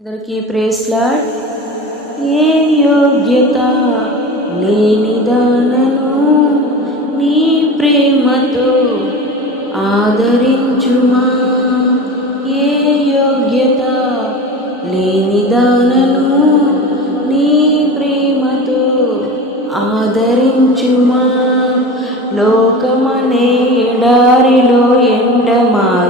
అందరికీ ప్రేస్లాడ్ ఏ యోగ్యత లేనిదానను నీ ప్రేమతో ఆదరించుమా? ఏ యోగ్యత లేనిదానను నీ ప్రేమతో ఆదరించుమా? లోకమనే ఎడారిలో ఎండమా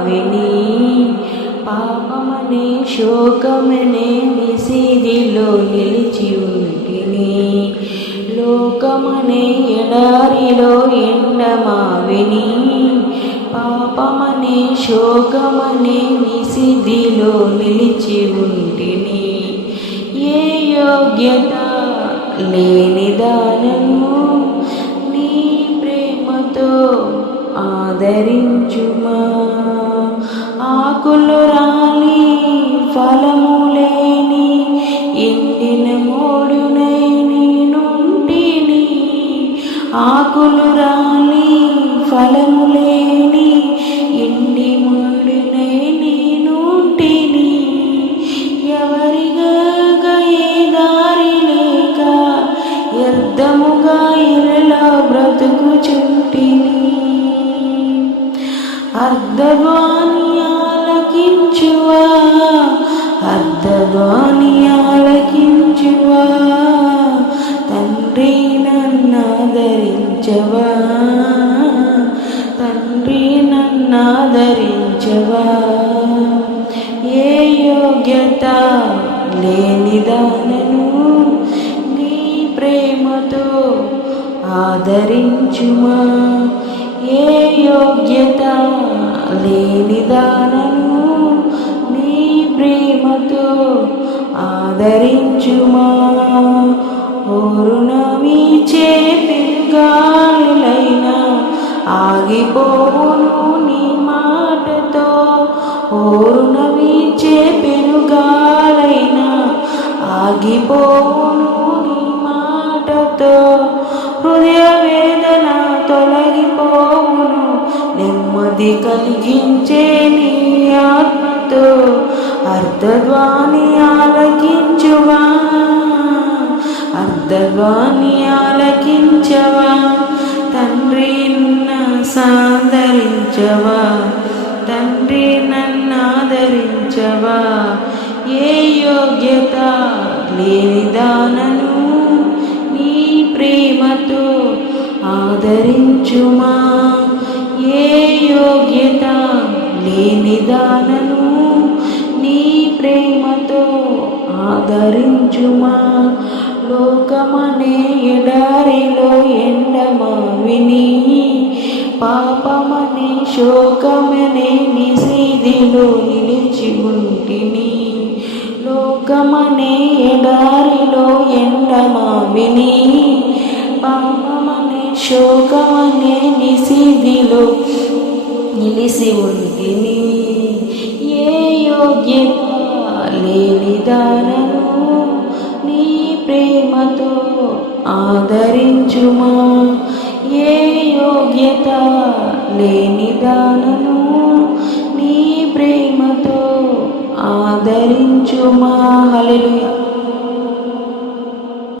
పాపమనే శోకమనే నిసిదిలో నిలిచి ఉంటిని. లోకమనే ఎడారిలో ఎండమావిని పాపమనే శోకమనే నిసిదిలో నిలిచి ఉంటిని. ఏ యోగ్యత లేనిదానము నీ ప్రేమతో ఆదరించుమా. ఆకులు ఫలము లేని ఎండిన మోడునై నేనుంటిని. ఆకులు రాని ఫలము లేని ఎండి మోడునై నేనుంటిని. ఎవరిగా ఏ దారి లేక వ్యర్థముగా ఇరలా బ్రతుకుచుంటిని అర్ధవాణి ఆలకించువా అర్ధవాణి ఆలకించువా తండ్రి నన్నాదరించవా? తండ్రి నన్నాదరించవా? ఏ యోగ్యత లేనిదానను నీ ప్రేమతో ఆదరించుమా? ఏ యోగ్యత లేనిదానను ప్రేమతో ఆదరించుమా. ఓరునవి చేపిగాలిలైనా ఆగిపోవును నీ మాటతో. ఓరునవి చేపెనుగాలైనా ఆగిపోవును నీ మాటతో. హృదయ వేదన తొలగిపోవును నెమ్మది కలిగించే నీ ఆత్మతో. అర్ధద్వాని ఆలకించువా? అర్ధద్వాని ఆలకించవా? తండ్రి సాదరించవా? తండ్రి నన్ను ఆదరించవా? ఏ యోగ్యత లేనిదానను నీ ప్రేమతో ఆదరించుమా? ఏ యోగ్యత లేనిదానను ఆదరించుమా? లోకమనే ఎడారిలో ఎండమా విని? పాపమనే శోకమనే నిసిదిలో నిలిచి ఉంటిని లోకమనే ఎడారిలో ఎండమా విని? పాపమనే శోకమనే నిసిదిలో నిలిసి ఉంటిని ఏ యోగ్యత బలిదానము నీ ప్రేమతో ఆదరించుమా? ఏ యోగ్యత లేని దానను నీ ప్రేమతో ఆదరించుమా? హల్లెలూయా.